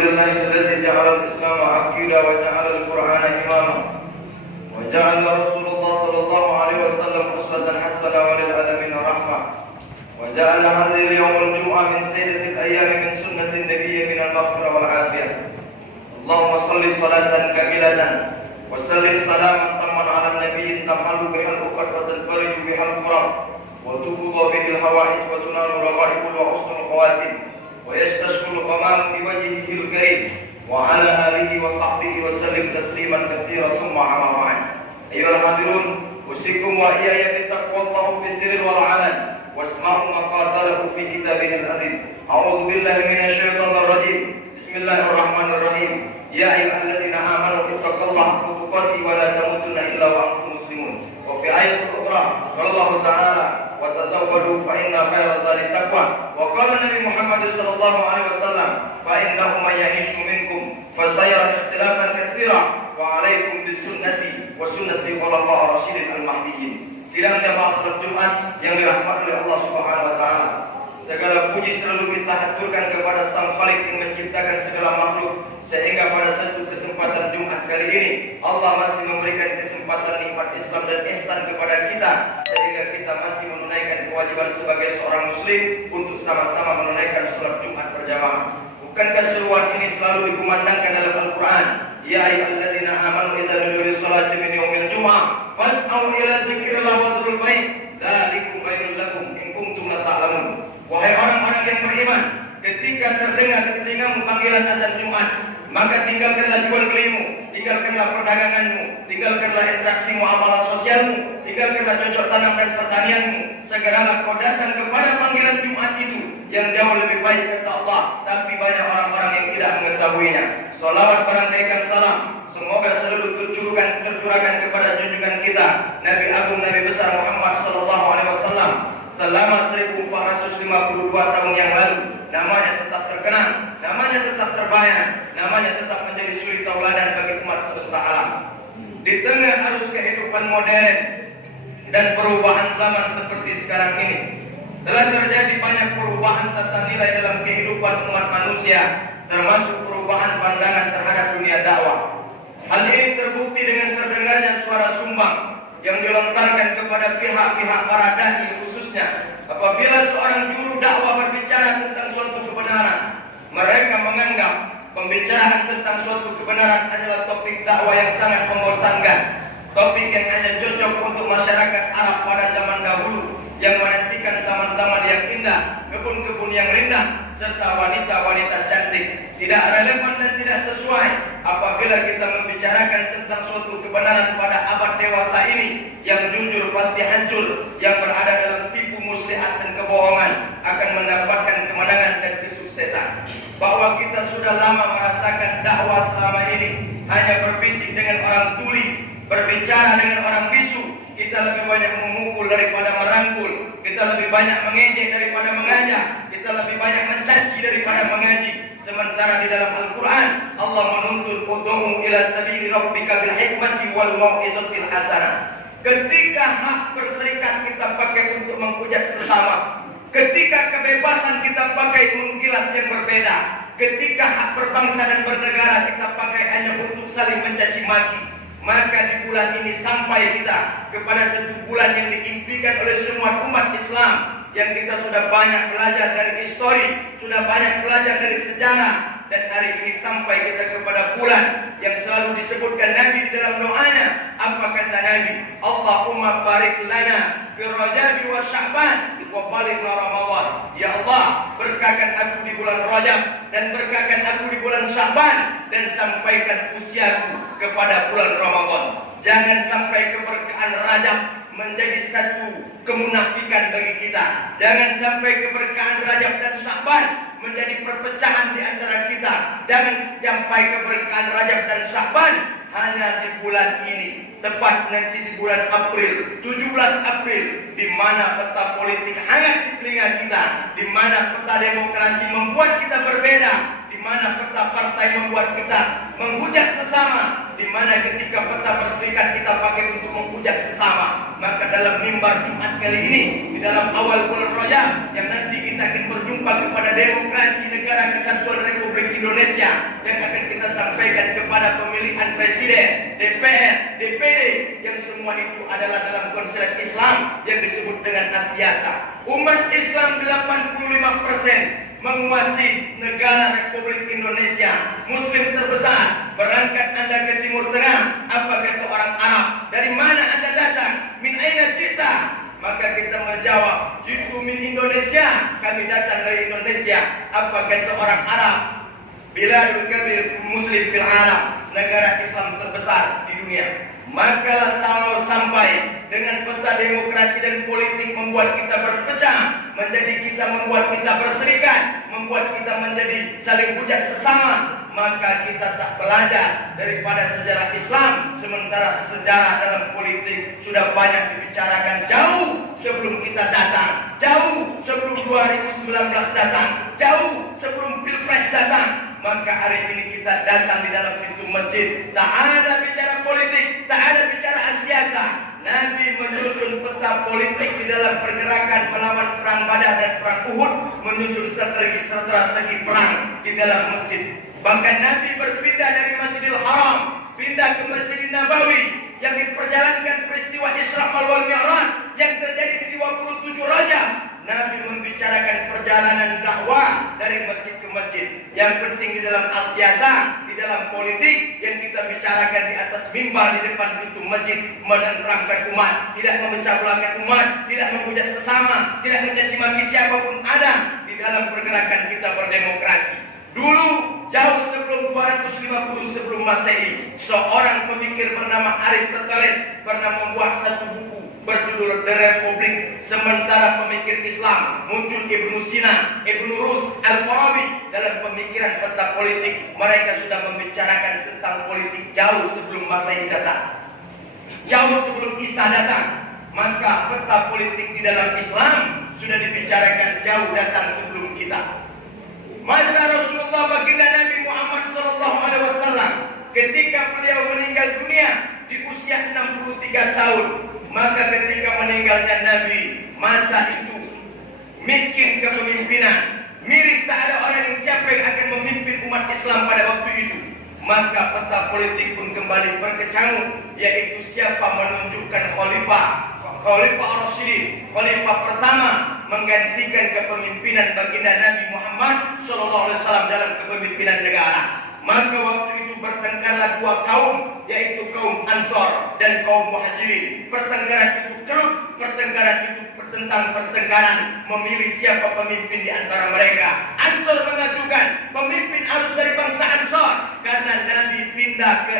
لله الذي جعل الإسلام عقيدة وجعل القرآن إماما وجعل رسول الله صلى الله عليه وسلم أسوة حسنة وللعالمين رحمة وجعل هذا اليوم الجمعة من سيدة الأيام من سنة النبي من المغفرة والعافية. اللهم صل صلاة كاملة وسلم سلاما تاما على النبي تمحل بها العقد وتنفرج بها الكرب وتقضى به الحوائج وتنال الرغائب وحسن الخواتم ويستشفى الغمام بوجهه الكريم وعلى آله وصحبه وسلم تسليما كثيرا ثم أما بعد. أيها الحاضرون أوصيكم وإياي بتقوى الله في السر والعلن واسمعوا ما قاله في كتابه العزيز. أعوذ بالله من الشيطان الرجيم. بسم الله الرحمن الرحيم. يا أيها الذين آمنوا اتقوا الله حق تقاته ولا تموتن إلا وأنتم مسلمون. وفي آية أخرى قال الله تعالى وتزودوا فإن خير الزاد التقوى. وقال النبي محمد صلى الله عليه وسلم فإنه من يعيش منكم فسيرى اختلافا كثيرا وعليكم بسنتي وسنة الخلفاء الراشدين المهديين. Sidangnya Masyarakat Jumat yang dirahmati oleh Allah Subhanahu wa taala. Segala puji selalu kita haturkan kepada Sang Khalik yang menciptakan segala makhluk, sehingga pada satu kesempatan Jumat kali ini Allah masih memberikan kesempatan nikmat Islam dan ihsan kepada kita, sehingga kita masih menunaikan kewajiban sebagai seorang muslim untuk sama-sama menunaikan sholat Jumat berjamaah. Bukankah seruan ini selalu dikumandangkan dalam Al-Quran? Ya ayyuhalladzina amanu idza nudiya lis-salati min yaumil jumu'ah fas'au ila dzikrillah wa dzikrull bait dzalikum khairul lakum in kuntum la ta'lamun. Wahai orang-orang yang beriman, ketika terdengar di telingamu panggilan azan Jumat, maka tinggalkanlah jual belimu, tinggalkanlah perdaganganmu, tinggalkanlah interaksi muamalah sosialmu, tinggalkanlah cocok tanam dan pertanianmu. Segeralah kau datang kepada panggilan Jumat itu yang jauh lebih baik kata Allah, tapi banyak orang-orang yang tidak mengetahuinya. Salawat barangkaikan salam semoga seluruh tercurahkan kepada junjungan kita Nabi Agung Nabi besar Muhammad sallallahu alaihi wasallam selama 1452 tahun yang lalu. Namanya tetap terkenang, namanya tetap terbayang, namanya tetap menjadi suri tauladan bagi umat semesta alam. Di tengah arus kehidupan modern dan perubahan zaman seperti sekarang ini, telah terjadi banyak perubahan tata nilai dalam kehidupan umat manusia, termasuk perubahan pandangan terhadap dunia dakwah. Hal ini terbukti dengan terdengarnya suara sumbang yang dilontarkan kepada pihak-pihak para dai, khususnya apabila seorang juru dakwah berbicara tentang suatu kebenaran. Mereka menganggap pembicaraan tentang suatu kebenaran adalah topik dakwah yang sangat membosankan, topik yang hanya cocok untuk masyarakat Arab pada zaman dahulu yang menantikan taman-taman yang indah, kebun-kebun yang rindah, serta wanita-wanita cantik. Tidak relevan dan tidak sesuai apabila kita membicarakan tentang suatu kebenaran pada abad dewasa ini yang jujur pasti hancur, yang berada dalam tipu muslihat dan kebohongan akan mendapatkan kemenangan dan kesuksesan. Bahwa kita sudah lama merasakan dakwah selama ini hanya berbisik dengan orang tuli, berbicara dengan orang bisu. Kita lebih banyak memukul daripada merangkul, kita lebih banyak mengejek daripada mengajak, kita lebih banyak mencaci daripada mengaji. Sementara di dalam Al-Quran Allah menuntut ud'u ila sabili rabbika bil hikmati wal mau'izatil hasanah. Ketika hak berserikat kita pakai untuk menghujat sesama, ketika kebebasan kita pakai menggilas yang berbeda, ketika hak berbangsa dan bernegara kita pakai hanya untuk saling mencaci maki, maka di bulan ini sampai kita kepada satu bulan yang diimpikan oleh semua umat Islam, yang kita sudah banyak belajar dari histori, sudah banyak belajar dari sejarah, dan hari ini sampai kita kepada bulan yang selalu disebutkan Nabi di dalam doanya. Apa kata Nabi? Allahumma barik lana fi Rajab wa Sya'ban wa balighna Ramadan. Ya Allah, berkahkan aku di bulan Rajab dan berkahkan aku di bulan Sya'ban, dan sampaikan usiaku kepada bulan Ramadan. Jangan sampai keberkahan Rajab menjadi satu kemunafikan bagi kita. Jangan sampai keberkahan Rajab dan Sya'ban menjadi perpecahan di antara kita. Jangan sampai keberkahan Rajab dan Sya'ban hanya di bulan ini. Tepat nanti di bulan April, 17 April, di mana peta politik hangat di telinga kita, di mana peta demokrasi membuat kita berbeda, di mana peta partai membuat kita menghujat sesama, di mana ketika peta berserikat kita pakai untuk menghujat sesama. Maka dalam mimbar Jumat kali ini, di dalam awal bulan Rajab, yang nanti kita akan berjumpa kepada demokrasi negara kesatuan Republik Indonesia, yang akan kita sampaikan kepada pemilihan presiden, DPR, DPD, yang semua itu adalah dalam konsep Islam yang disebut dengan asiasa. Umat Islam 85% menguasai negara Republik Indonesia. Muslim terbesar. Berangkat Anda ke Timur Tengah, apa kata orang Arab? Dari mana Anda datang? Min aina jita? Maka kita menjawab, jitu min Indonesia, kami datang dari Indonesia. Apa kata orang Arab? Biladul kabir muslim fil alam, negara Islam terbesar di dunia. Maka kalau sampai dengan peta demokrasi dan politik membuat kita berpecah, membuat kita berserikat, membuat kita menjadi saling hujat sesama, maka kita tak belajar daripada sejarah Islam. Sementara sejarah dalam politik sudah banyak dibicarakan jauh sebelum kita datang, jauh sebelum 2019 datang, jauh sebelum Pilpres datang. Maka hari ini kita datang di dalam pintu masjid, tak ada bicara politik, tak ada bicara asiasa. Nabi menyusun peta politik di dalam pergerakan melawan perang Badar dan perang Uhud, menyusun strategi perang di dalam masjid. Bahkan Nabi berpindah dari Masjidil Haram, pindah ke Masjidil Nabawi, yang diperjalankan peristiwa Isra wal Mi'raj yang terjadi di 27 Rajab. Nabi membicarakan perjalanan dakwah dari masjid ke masjid. Yang penting di dalam asiasa, di dalam politik, yang kita bicarakan di atas mimbar di depan pintu masjid, menerangkan umat, tidak memecah belahkan umat, tidak menghujat sesama, tidak mencaci maki siapapun ada di dalam pergerakan kita berdemokrasi. Dulu jauh sebelum 250 sebelum Masehi, seorang pemikir bernama Aristoteles pernah membuat satu buku berjudul The Republic. Sementara pemikir Islam muncul Ibnu Sina, Ibnu Rus, Al-Farabi dalam pemikiran peta politik. Mereka sudah membicarakan tentang politik jauh sebelum Masehi datang, jauh sebelum Isa datang. Maka peta politik di dalam Islam sudah dibicarakan jauh datang sebelum kita. Masa Rasulullah baginda Nabi Muhammad SAW ketika beliau meninggal dunia di usia 63 tahun. Maka ketika meninggalnya Nabi, masa itu miskin kepemimpinan, miris tak ada orang yang siapa yang akan memimpin umat Islam pada waktu itu. Maka peta politik pun kembali berkecamuk, yaitu siapa menunjukkan khalifah Ar-Rasyidin, khalifah pertama menggantikan kepemimpinan baginda Nabi Muhammad SAW dalam kepemimpinan negara. Maka waktu itu bertengkarlah dua kaum, yaitu kaum Ansor dan kaum Muhajirin. Pertengkaran itu kelut, pertengkaran itu pertengkaran memilih siapa pemimpin di antara mereka. Ansor mengajukan pemimpin harus dari bangsa Ansor, karena Nabi pindah ke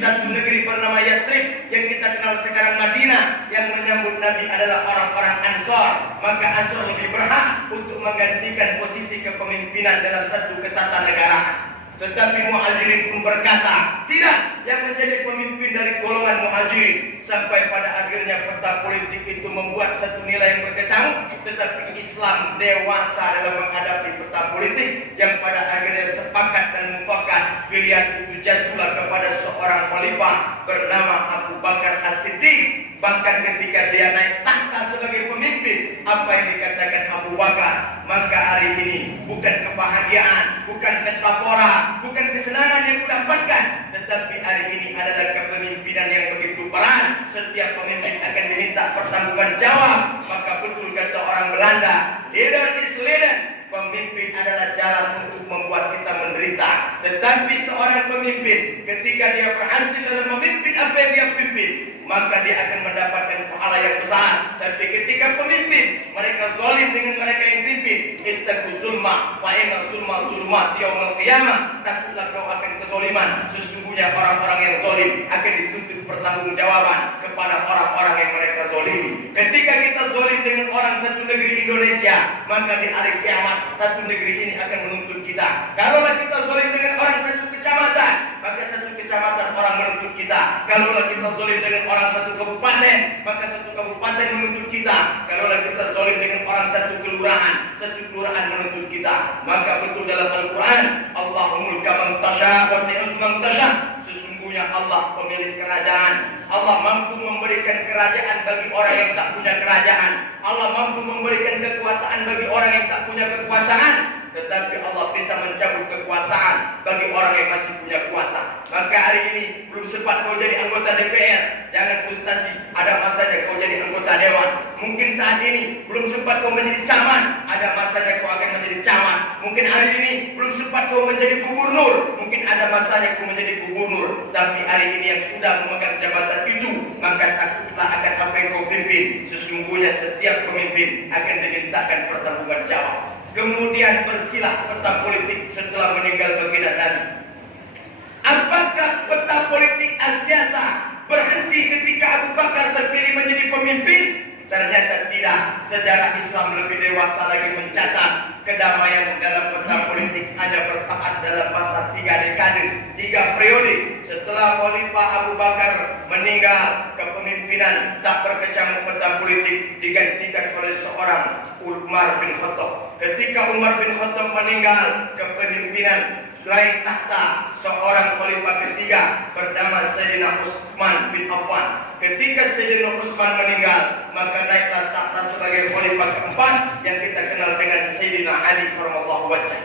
satu negeri bernama Yasrib yang kita kenal sekarang Madinah. Yang menyambut Nabi adalah orang-orang Ansor. Maka Ansor lebih berhak untuk menggantikan posisi kepemimpinan dalam satu ketatanegaraan. Tetapi Muhajirin pun berkata, tidak, yang menjadi pemimpin dari golongan Muhajirin. Sampai pada akhirnya peta politik itu membuat satu nilai yang berkecamuk. Tetapi Islam dewasa dalam menghadapi peta politik, yang pada akhirnya sepakat dan mufakat. Pilihan itu jatuhlah kepada seorang khalifah bernama Abu Bakar As-Siddiq. Bahkan ketika dia naik tahta sebagai pemimpin, apa yang dikatakan Abu Bakar, maka hari ini bukan kebahagiaan, bukan pesta pora, bukan kesenangan yang kudapatkan, tetapi hari ini adalah kepemimpinan yang begitu berat. Setiap pemimpin akan diminta pertanggungan jawab. Maka betul kata orang Belanda, leader is leader. Pemimpin adalah jalan untuk membuat kita menderita. Tetapi seorang pemimpin, ketika dia berhasil dalam memimpin apa yang dia pimpin, maka dia akan mendapatkan pahala yang besar. Tapi ketika pemimpin mereka zalim dengan mereka yang pimpin, ittaqu zulma fa inna zulma zulumat yaumil qiyamah, takutlah kau akan kezaliman. Sesungguhnya orang-orang yang zalim akan dituntut pertanggungjawaban kepada orang-orang yang mereka zalimi. Ketika kita zalim dengan orang satu negeri Indonesia, maka di hari kiamat satu negeri ini akan menuntut kita. Kalaulah kita zalim dengan orang satu kecamatan, maka satu kecamatan orang menuntut kita. Kalaulah kita zalim dengan orang satu kabupaten, maka satu kabupaten menuntut kita. Kalaulah kita zalim dengan orang satu kelurahan menuntut kita. Maka betul dalam Al-Quran, Allahumul kaman tasha wa ti'uz man tasha. Sesungguhnya Allah pemilik kerajaan, Allah mampu memberikan kerajaan bagi orang yang tak punya kerajaan. Allah mampu memberikan kekuasaan bagi orang yang tak punya kekuasaan. Tetapi Allah bisa mencabut kekuasaan bagi orang yang masih punya kuasa. Maka hari ini belum sempat kau jadi anggota DPR, jangan frustasi. Ada masanya kau jadi anggota dewan. Mungkin saat ini belum sempat kau menjadi camat, ada masanya kau akan menjadi camat. Mungkin hari ini belum sempat kau menjadi gubernur, mungkin ada masanya kau menjadi gubernur. Tapi hari ini yang sudah memegang jabatan itu, maka takutlah akan apa yang kau pimpin. Sesungguhnya setiap pemimpin akan dimintakan pertanggungan jawab. Kemudian bersilah peta politik setelah meninggal baginda Nabi. Apakah peta politik Asyasa berhenti ketika Abu Bakar terpilih menjadi pemimpin? Ternyata tidak. Sejarah Islam lebih dewasa lagi mencatat kedamaian dalam peta politik hanya bertahan dalam masa 3 dekade, 3 periode. Setelah Khalifah Abu Bakar meninggal, kepemimpinan tak berkecamuk peta politik digantikan oleh seorang Umar bin Khattab. Ketika Umar bin Khattab meninggal, kepemimpinan lain takhta seorang khalifah ketiga bernama Sayyidina Utsman bin Affan. Ketika Sayyidina Utsman meninggal, maka naiklah takhta sebagai khalifah keempat yang kita kenal dengan Sayyidina Ali radhiyallahu wajah.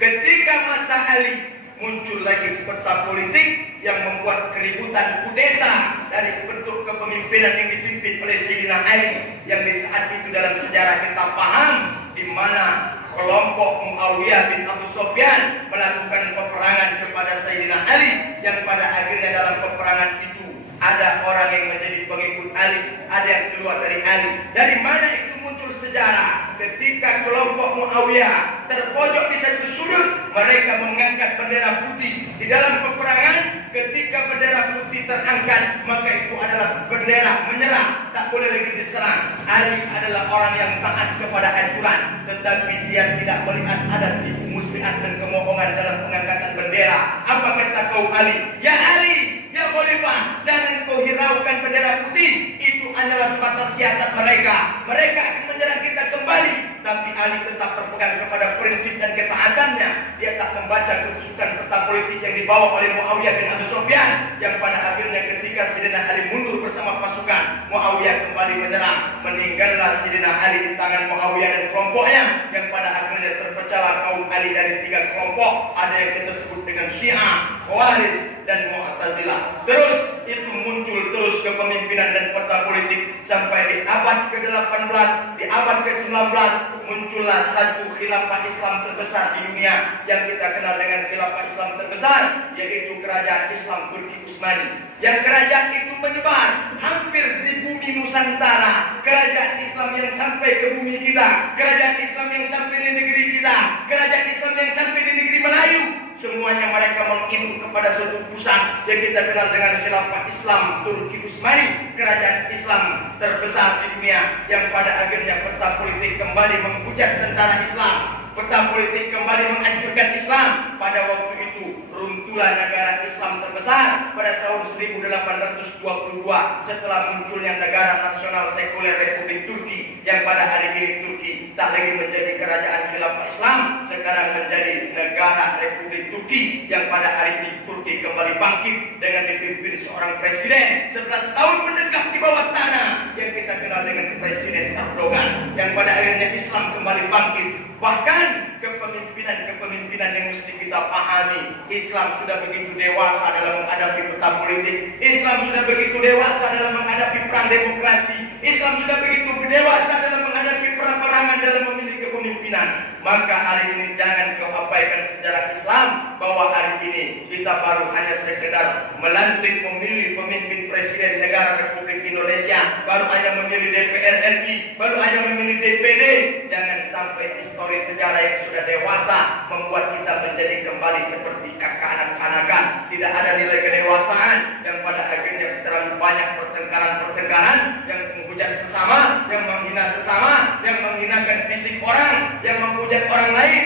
Ketika masa Ali, muncul lagi peta politik yang membuat keributan kudeta dari bentuk kepemimpinan yang dipimpin oleh Sayyidina Ali, yang di saat itu dalam sejarah kita paham di mana kelompok Muawiyah bin Abu Sufyan melakukan peperangan kepada Sayyidina Ali, yang pada akhirnya dalam peperangan itu ada orang yang menjadi pengikut Ali, ada yang keluar dari Ali. Dari mana itu muncul sejarah? Ketika kelompok Muawiyah terpojok di satu sudut, mereka mengangkat bendera putih. Di dalam peperangan, ketika bendera putih terangkat, maka itu adalah bendera menyerah, tak boleh lagi diserang. Ali adalah orang yang taat kepada aturan, tetapi dia tidak melihat ada tipu muslihat dan kebohongan dalam pengangkatan bendera. Apa kata kau Ali? Ya Ali, ya Khalifah, jangan kau hiraukan bendera putih. Itu hanyalah sebatas siasat mereka. Mereka akan menyerang kita kembali. Tapi Ali tetap berpegang kepada prinsip dan ketaatannya. Dia tak membaca kebusukan peta politik yang dibawa oleh Muawiyah bin Abu Sufyan, yang pada akhirnya ketika Sayyidina Ali mundur bersama pasukan, Muawiyah kembali menyerang. Meninggallah Sayyidina Ali di tangan Muawiyah dan kelompoknya, yang pada akhirnya terpecahlah kaum Ali dari 3 kelompok. Ada yang kita sebut dengan Syiah, Khawarij, dan Mu'tazilah. Terus itu muncul terus kepemimpinan dan peta politik sampai di abad ke-18, di abad ke-19 muncullah satu khilafah Islam terbesar di dunia yang kita kenal dengan khilafah Islam terbesar, yaitu kerajaan Islam Turki Utsmani. Yang kerajaan itu menyebar hampir di bumi Nusantara. Kerajaan Islam yang sampai ke bumi kita, kerajaan Islam yang sampai di negeri kita, kerajaan Islam yang sampai di negeri Melayu. Semuanya mereka menginduk kepada suatu pusat yang kita kenal dengan khilafah Islam Turki Utsmani, kerajaan Islam terbesar di dunia, yang pada akhirnya peta politik kembali menghujat tentara Islam, peta politik kembali menghancurkan Islam. Pada waktu itu runtuhlah negara Islam terbesar pada tahun 1822 setelah munculnya negara nasional sekuler Republik Turki, yang pada hari ini Turki tak lagi menjadi kerajaan khilafah Islam, sekarang menjadi negara Republik Turki, yang pada hari ini Turki kembali bangkit dengan dipimpin seorang presiden 11 tahun mendekam di bawah tanah yang kita kenal dengan Presiden Erdogan, yang pada akhirnya Islam kembali bangkit. Bahkan kepemimpinan yang mesti kita pahami, Islam sudah begitu dewasa dalam menghadapi peta politik, Islam sudah begitu dewasa dalam menghadapi perang demokrasi, Islam sudah begitu dewasa dalam menghadapi perang-perangan dalam memilih kepemimpinan. Maka hari ini jangan kau abaikan sejarah Islam, bahwa hari ini kita baru hanya sekedar melantik memilih pemimpin presiden negara Republik Indonesia, baru hanya memilih DPR RI, baru hanya memilih DPD. Jangan sampai histori sejarah yang sudah dewasa membuat kita menjadi kembali seperti kekanak-kanakan. Tidak ada nilai kedewasaan, yang pada akhirnya terlalu banyak pertengkaran-pertengkaran yang menghujat sesama, yang menghina sesama, yang menghinakan fisik orang, yang menghujat orang lain.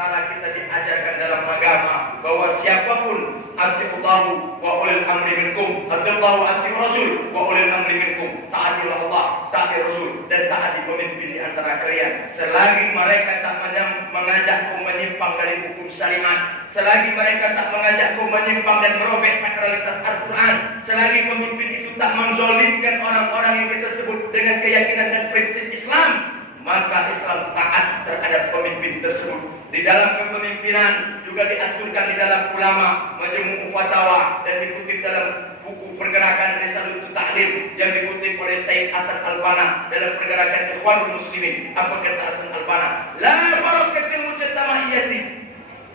sementara kita diajarkan dalam agama bahwa siapapun atiullahu wa ulil amri minkum, atiullahu wa atiur rasul wa ulil amri minkum, taatilah Allah, taati Rasul, dan taati pemimpin di antara kalian. Selagi mereka tak mengajakku menyimpang dari hukum syariat, selagi mereka tak mengajakku menyimpang dan merobek sakralitas Al-Quran, selagi pemimpin itu tak menzolimkan orang-orang yang kita sebut dengan keyakinan dan prinsip Islam, maka Islam taat terhadap pemimpin tersebut. Di dalam kepemimpinan juga diaturkan di dalam ulama, majmu' fatawa, dan dikutip dalam buku pergerakan Risalah Ta'lim yang dikutip oleh Said Hasan Al-Banna dalam pergerakan Ikhwanul Muslimin. Apa kata Hasan Al-Banna? La barakatil mujtama'iyyati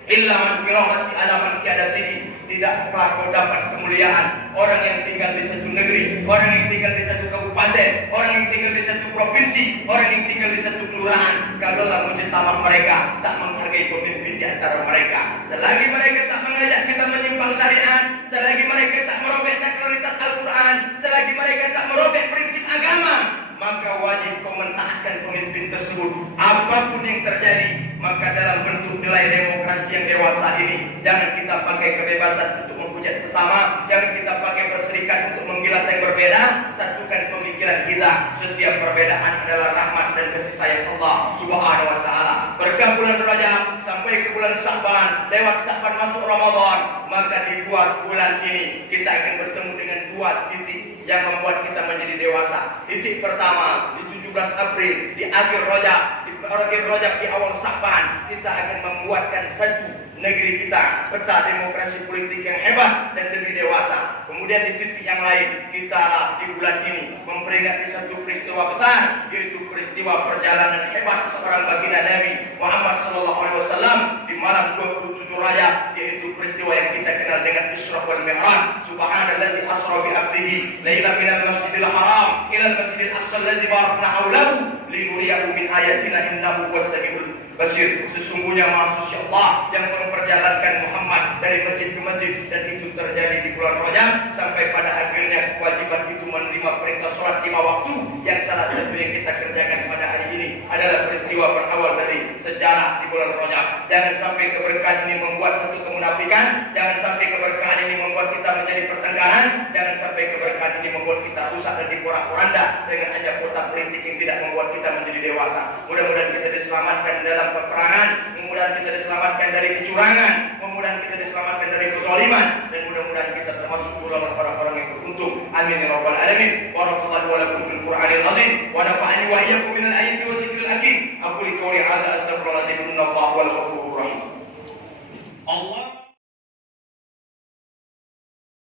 illa man kirahati ala man kiadatihi. Tidakkah kau dapat kemuliaan orang yang tinggal di satu negeri, orang yang tinggal di satu kabupaten, orang yang tinggal di satu provinsi, orang yang tinggal di satu kelurahan, kalaulah mujtama mereka tak menghargai pemimpin di antara mereka. Selagi mereka tak mengajak kita menyimpang syariat, selagi mereka tak merobek sakralitas Al-Quran, selagi mereka tak merobek prinsip agama, maka wajib kau mentaatkan pemimpin tersebut apapun yang terjadi. Maka dalam bentuk nilai demokrasi yang dewasa ini, jangan kita pakai kebebasan untuk menghujat sesama, jangan kita pakai berserikat untuk menggilas yang berbeda. Satukan pemikiran kita, setiap perbedaan adalah rahmat dan kasih sayang Allah Subhanahu wa taala. Berkah bulan Rajab sampai ke bulan Sya'ban, lewat Sya'ban masuk Ramadan, maka di 2 bulan ini kita akan bertemu dengan 2 titik yang membuat kita menjadi dewasa. Titik pertama di 17 April, di akhir Rajab, di awal Sya'ban, kita akan membuatkan satu negeri kita peta demokrasi politik yang hebat dan lebih dewasa. Kemudian di titik yang lain, kita di bulan ini memperingati satu peristiwa besar, yaitu peristiwa perjalanan hebat seorang baginda Nabi Muhammad SAW di malam 27 Rajab, yaitu peristiwa yang kita kenal dengan Isra wal Mi'raj. Subhanallazi asra bi 'abdihi lailan minal masjidil haram ila al-masjidil aqsa allazi barakna haulahu linuriyahu min ayatina innahu was-sami'ul basir. Sesungguhnya Maha Suci Allah yang memperjalankan Muhammad dari masjid ke masjid, dan itu terjadi di bulan Rajab sampai pada akhirnya kewajiban itu menerima perintah sholat 5 waktu, yang salah satu yang kita kerjakan pada hari ini adalah peristiwa berawal dari sejarah di bulan Rajab. Jangan sampai keberkahan ini membuat satu kemunafikan, jangan sampai keberkahan ini membuat kita menjadi pertengkaran, jangan sampai keberkahan ini membuat kita rusak dan diporak-poranda dengan hanya kota politik yang tidak membuat kita menjadi dewasa. Mudah-mudahan kita diselamatkan dalam peperangan, mudah-mudahan kita diselamatkan dari kecurangan, mudah-mudahan kita diselamatkan dari kezaliman, dan mudah-mudahan kita termasuk golongan orang-orang yang beruntung. Amin ya rabbal alamin. Wa rahmatullahi wa lakum bil Qur'anil azim wa